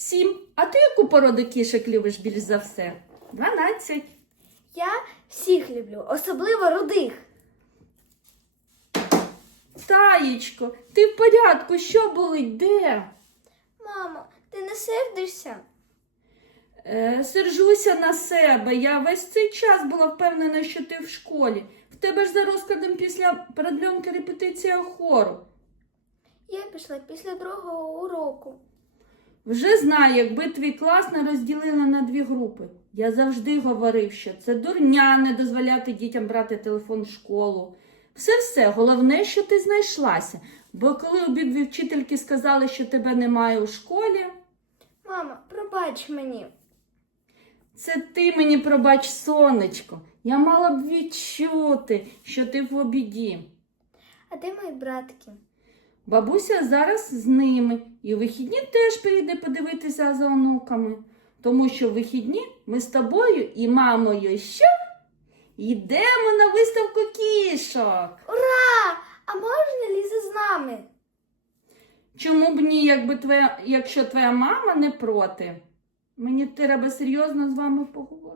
Сім. А ти яку породу кішок любиш більш за все? Дванадцять. Я всіх люблю, особливо рудих. Таєчко, ти в порядку, що болить? Де? Мамо, ти не сердишся? Е, сержуся на себе. Я весь цей час була впевнена, що ти в школі. В тебе ж за розкладом після продльонки репетиція хору. Я пішла після другого уроку. Вже знаю, якби твій клас не розділили на дві групи. Я завжди говорив, що це дурня не дозволяти дітям брати телефон в школу. Все-все, головне, що ти знайшлася. Бо коли обидві вчительки сказали, що тебе немає у школі, Мама, пробач мені. це ти мені пробач, сонечко. Я мала б відчути, що ти в обіді. А де мої братки? Бабуся зараз з ними і у вихідні теж прийде подивитися за онуками. Тому що в вихідні ми з тобою і мамою що? Йдемо на виставку кішок. Ура! А можна Ліза з нами? Чому б ні, якби твоя, якщо твоя мама не проти? Мені треба серйозно з вами поговорити.